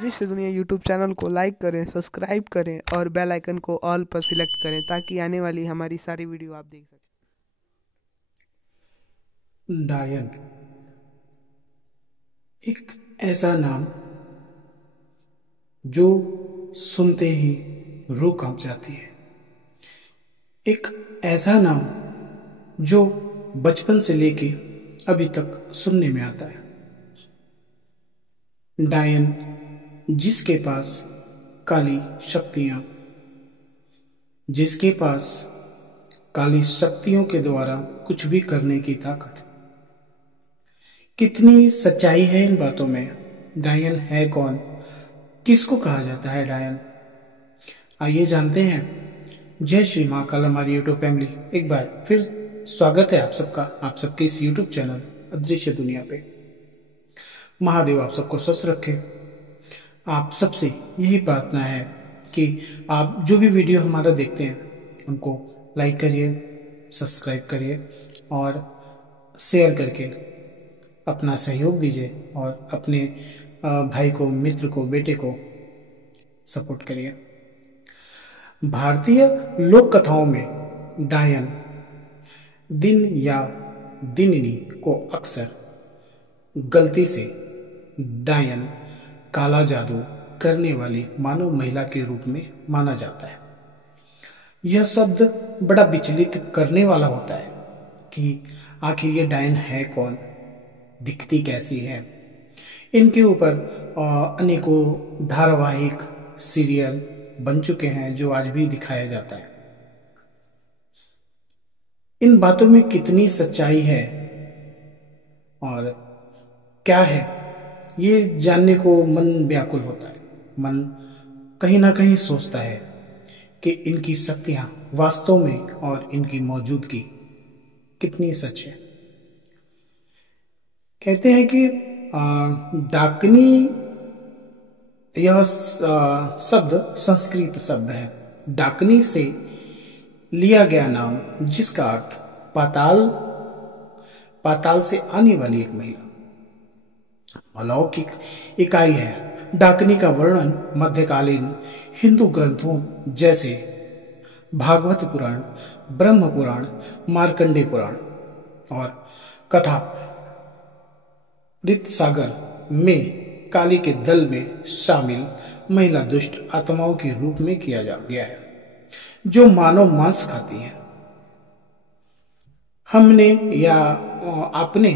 अदृश्य दुनिया YouTube channel को लाइक करें, सब्सक्राइब करें और बेल आइकन को ऑल पर सिलेक्ट करें ताकि आने वाली हमारी सारी वीडियो आप देख सकें। डायन एक ऐसा नाम जो सुनते ही रूह कांप जाती है। एक ऐसा नाम जो बचपन से लेके अभी तक सुनने में आता है। डायन जिसके पास काली शक्तियां, जिसके पास काली शक्तियों के द्वारा कुछ भी करने की ताकत। कितनी सच्चाई है इन बातों में। डायन है कौन, किसको कहा जाता है डायन, आइए जानते हैं। जय श्री महाकाल हमारी यूट्यूब फैमिली, एक बार फिर स्वागत है आप सबका, आप सबके इस यूट्यूब चैनल अदृश्य दुनिया पे। महादेव आप सबको स्वस्थ रखे। आप सबसे यही प्रार्थना है कि आप जो भी वीडियो हमारा देखते हैं उनको लाइक करिए, सब्सक्राइब करिए और शेयर करके अपना सहयोग दीजिए और अपने भाई को, मित्र को, बेटे को सपोर्ट करिए। भारतीय लोक कथाओं में डायन दिन या दिनिनी को अक्सर गलती से डायन, काला जादू करने वाली मानव महिला के रूप में माना जाता है। यह शब्द बड़ा विचलित करने वाला होता है कि आखिर ये डायन है कौन, दिखती कैसी है। इनके ऊपर अनेकों धारावाहिक सीरियल बन चुके हैं जो आज भी दिखाया जाता है। इन बातों में कितनी सच्चाई है और क्या है, ये जानने को मन व्याकुल होता है। मन कहीं ना कहीं सोचता है कि इनकी शक्तियां वास्तव में और इनकी मौजूदगी कितनी सच है। कहते हैं कि डाकनी यह शब्द संस्कृत शब्द है। डाकनी से लिया गया नाम, जिसका अर्थ पाताल, पाताल से आने वाली एक महिला, अलौकिक इकाई है। डाकनी का वर्णन मध्यकालीन हिंदू ग्रंथों जैसे भागवत पुराण, ब्रह्म पुराण, मार्कंडे पुराण और कथा ऋत सागर में काली के दल में शामिल महिला दुष्ट आत्माओं के रूप में किया जा गया है जो मानव मांस खाती हैं। हमने या आपने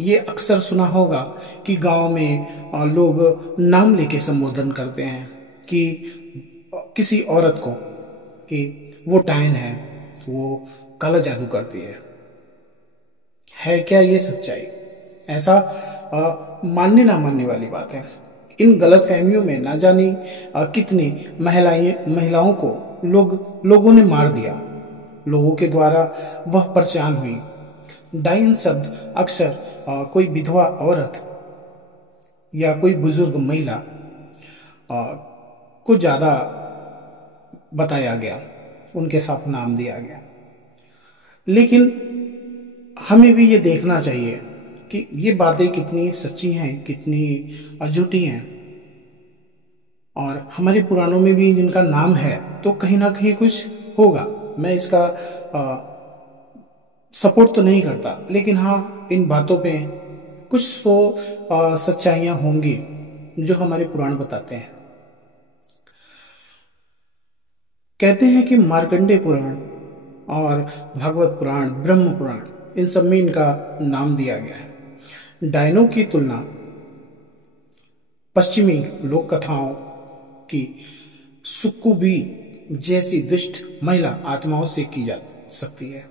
ये अक्सर सुना होगा कि गांव में लोग नाम लेके संबोधन करते हैं कि किसी औरत को कि वो डायन है, वो काला जादू करती है क्या ये सच्चाई? ऐसा मानने ना मानने वाली बात है। इन गलत फहमियों में ना जानी कितनी महिलाओं को लोगों ने मार दिया, लोगों के द्वारा वह परेशान हुई। डायन शब्द अक्सर कोई विधवा औरत या कोई बुजुर्ग महिला को ज्यादा बताया गया, उनके साथ नाम दिया गया। लेकिन हमें भी ये देखना चाहिए कि ये बातें कितनी सच्ची हैं, कितनी झूठी हैं। और हमारे पुराणों में भी जिनका नाम है तो कहीं ना कहीं कुछ होगा। मैं इसका सपोर्ट तो नहीं करता, लेकिन हाँ, इन बातों पे कुछ तो सच्चाइयां होंगी जो हमारे पुराण बताते हैं। कहते हैं कि मार्कंडे पुराण और भागवत पुराण, ब्रह्म पुराण, इन सब में इनका नाम दिया गया है। डायनों की तुलना पश्चिमी लोक कथाओं की सुक्कुबी जैसी दुष्ट महिला आत्माओं से की जा सकती है।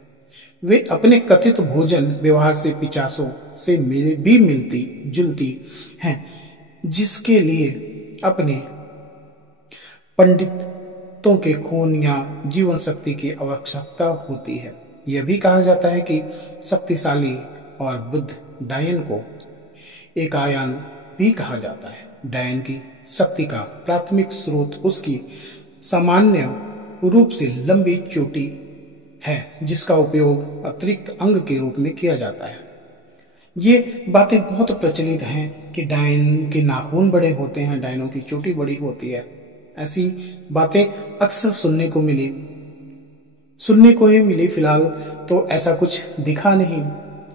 वे अपने कथित भोजन व्यवहार से पिचासों से भी मिलती जुलती हैं, जिसके लिए अपने पंडितों के खून या जीवन शक्ति की आवश्यकता होती है। यह भी कहा जाता है कि शक्तिशाली और बुद्ध डायन को एकायन भी कहा जाता है। डायन की शक्ति का प्राथमिक स्रोत उसकी सामान्य रूप से लंबी चोटी है, जिसका उपयोग अतिरिक्त अंग के रूप में किया जाता है। ये बातें बहुत प्रचलित हैं कि डायन के नाखून बड़े होते हैं, डायनों की चोटी बड़ी होती है। ऐसी बातें अक्सर सुनने को ही मिली। फिलहाल तो ऐसा कुछ दिखा नहीं।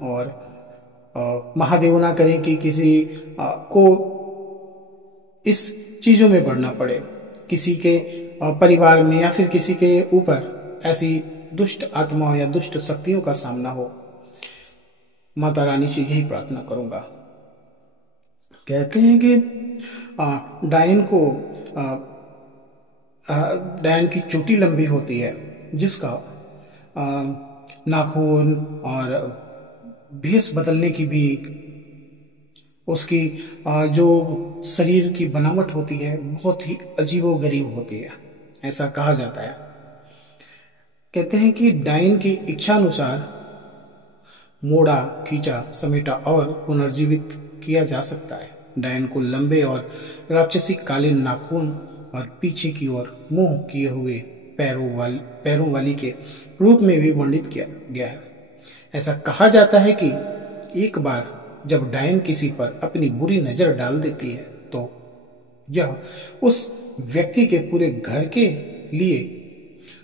और महादेव ना करें कि किसी को इस चीजों में बढ़ना पड़े, किसी के परिवार में या फिर किसी के ऊपर ऐसी दुष्ट आत्माओं या दुष्ट शक्तियों का सामना हो। माता रानी से यही प्रार्थना करूंगा। कहते हैं कि डायन को आ, डायन की चोटी लंबी होती है, जिसका नाखून और भेष बदलने की भी उसकी जो शरीर की बनावट होती है बहुत ही अजीबोगरीब होती है, ऐसा कहा जाता है। कहते हैं कि डायन की इच्छा अनुसार मोड़ा, खींचा, समेटा और पुनर्जीवित किया जा सकता है। डायन को लंबे और राक्षसी काले नाखून और पीछे की ओर मुंह किए हुए पैरों वाली के रूप में भी वर्णित किया गया है। ऐसा कहा जाता है कि एक बार जब डायन किसी पर अपनी बुरी नजर डाल देती है तो यह उस व्यक्ति के पूरे घर के लिए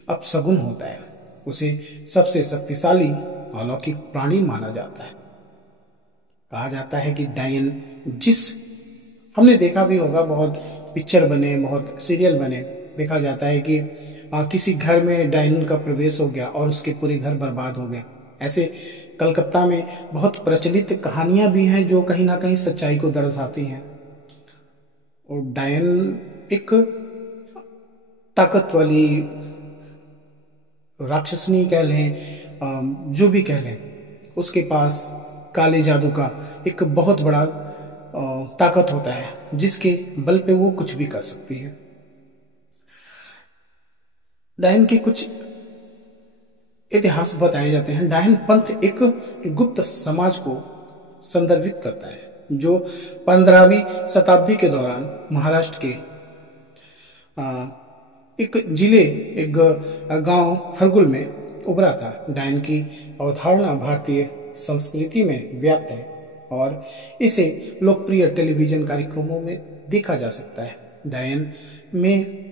अपशगुन होता है। उसे सबसे शक्तिशाली अलौकिक प्राणी माना जाता है। कहा जाता है कि डायन, जिस हमने देखा भी होगा, बहुत पिक्चर बने, बहुत सीरियल बने, देखा जाता है कि किसी घर में डायन का प्रवेश हो गया और उसके पूरे घर बर्बाद हो गए। ऐसे कलकत्ता में बहुत प्रचलित कहानियां भी हैं जो कहीं ना कहीं सच्चाई को दर्शाती हैं। और डायन एक ताकत वाली राक्षसनी कह लें, जो भी कह लें, उसके पास काले जादू का एक बहुत बड़ा ताकत होता है, जिसके बल पे वो कुछ भी कर सकती है। डायन के कुछ इतिहास बताए जाते हैं। डायन पंथ एक गुप्त समाज को संदर्भित करता है जो 15वीं शताब्दी के दौरान महाराष्ट्र के एक जिले, एक गांव हरगुल में उभरा था। डायन की अवधारणा भारतीय संस्कृति में व्याप्त है और इसे लोकप्रिय टेलीविजन कार्यक्रमों में देखा जा सकता है। डायन में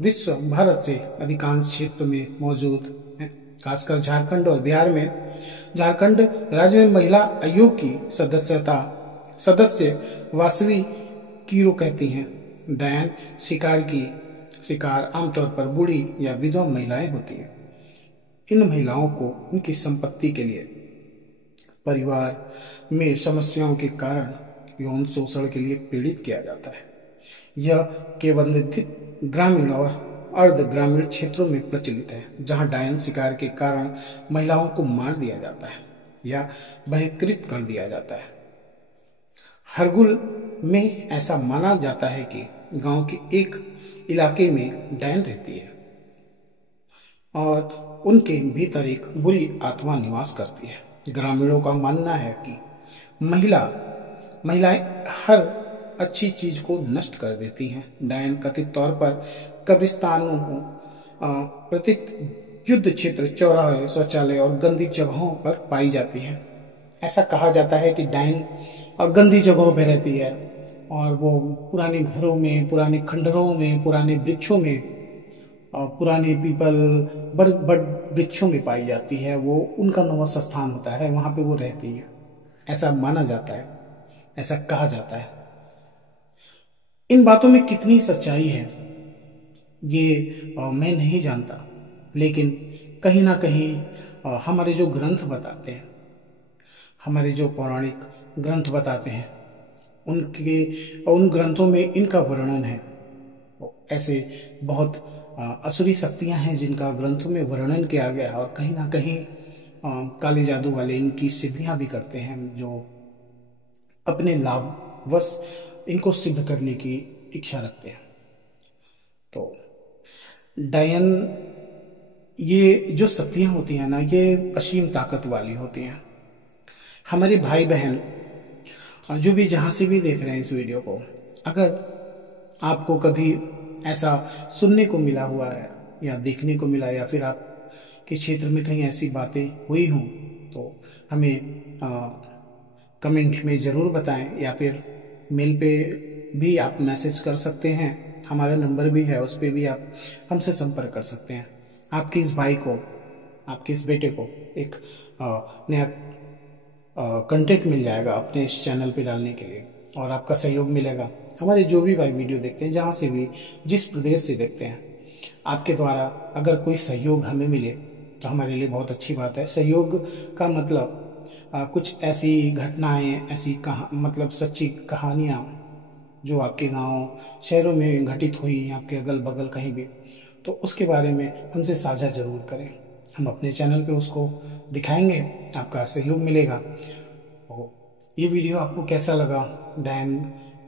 विश्व भारत से अधिकांश क्षेत्र में मौजूद है, खासकर झारखंड और बिहार में। झारखंड राज्य में महिला आयोग की सदस्य वासवी कीरो कहती हैं। डायन शिकार आमतौर पर बूढ़ी या विधवा महिलाएं होती हैं। इन महिलाओं को उनकी संपत्ति के लिए, परिवार में समस्याओं के कारण यौन शोषण के लिए पीड़ित किया जाता है। यह केवल ग्रामीण और अर्ध ग्रामीण क्षेत्रों में प्रचलित है, जहां डायन शिकार के कारण महिलाओं को मार दिया जाता है या बहिष्कृत कर दिया जाता है। हरगुल में ऐसा माना जाता है कि गांव के एक इलाके में डायन रहती है और उनके भीतर एक बुरी आत्मा निवास करती है। ग्रामीणों का मानना है कि महिलाएं हर अच्छी चीज को नष्ट कर देती हैं। डायन कथित तौर पर कब्रिस्तानों, प्रतीक युद्ध क्षेत्र, चौराहे, शौचालय और गंदी जगहों पर पाई जाती हैं। ऐसा कहा जाता है कि डायन गंदी जगहों पर रहती है और वो पुराने घरों में, पुराने खंडरों में, पुराने वृक्षों में, पुराने पीपल, बड़ वृक्षों में पाई जाती है। वो उनका निवास स्थान होता है, वहां पे वो रहती है। ऐसा माना जाता है, ऐसा कहा जाता है। इन बातों में कितनी सच्चाई है ये मैं नहीं जानता, लेकिन कहीं ना कहीं हमारे जो ग्रंथ बताते हैं, हमारे जो पौराणिक ग्रंथ बताते हैं, उन ग्रंथों में इनका वर्णन है। ऐसे बहुत असुरी शक्तियां हैं जिनका ग्रंथों में वर्णन किया गया है और कहीं ना कहीं काले जादू वाले इनकी सिद्धियां भी करते हैं, जो अपने लाभवश इनको सिद्ध करने की इच्छा रखते हैं। तो डायन, ये जो शक्तियां होती हैं ना, ये असीम ताकत वाली होती हैं। हमारे भाई बहन जो भी जहां से भी देख रहे हैं इस वीडियो को, अगर आपको कभी ऐसा सुनने को मिला हुआ है या देखने को मिला, या फिर आपके क्षेत्र में कहीं ऐसी बातें हुई हों, तो हमें कमेंट में ज़रूर बताएं, या फिर मेल पे भी आप मैसेज कर सकते हैं। हमारा नंबर भी है, उस पर भी आप हमसे संपर्क कर सकते हैं। आपके इस भाई को, आपके इस बेटे को एक नया कंटेंट मिल जाएगा अपने इस चैनल पे डालने के लिए, और आपका सहयोग मिलेगा। हमारे जो भी भाई वीडियो देखते हैं, जहाँ से भी, जिस प्रदेश से देखते हैं, आपके द्वारा अगर कोई सहयोग हमें मिले तो हमारे लिए बहुत अच्छी बात है। सहयोग का मतलब कुछ ऐसी घटनाएं, ऐसी मतलब सच्ची कहानियाँ जो आपके गांव शहरों में घटित हुई, आपके अगल बगल कहीं भी, तो उसके बारे में हमसे साझा जरूर करें। हम अपने चैनल पे उसको दिखाएंगे, आपका सहयोग मिलेगा। तो ये वीडियो आपको कैसा लगा, डैम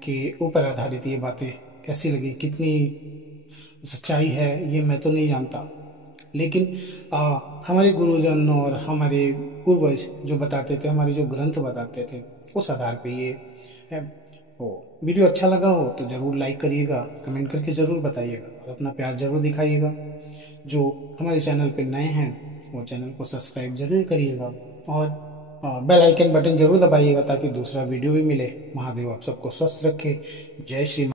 के ऊपर आधारित ये बातें कैसी लगी, कितनी सच्चाई है ये मैं तो नहीं जानता, लेकिन हमारे गुरुजन और हमारे पूर्वज जो बताते थे, हमारे जो ग्रंथ बताते थे, उस आधार पे ये है। तो वीडियो अच्छा लगा हो तो ज़रूर लाइक करिएगा, कमेंट करके ज़रूर बताइएगा, और अपना प्यार ज़रूर दिखाइएगा। जो हमारे चैनल पे नए हैं वो चैनल को सब्सक्राइब ज़रूर करिएगा, और बेल आइकन बटन ज़रूर दबाइएगा ताकि दूसरा वीडियो भी मिले। महादेव आप सबको स्वस्थ रखे। जय श्री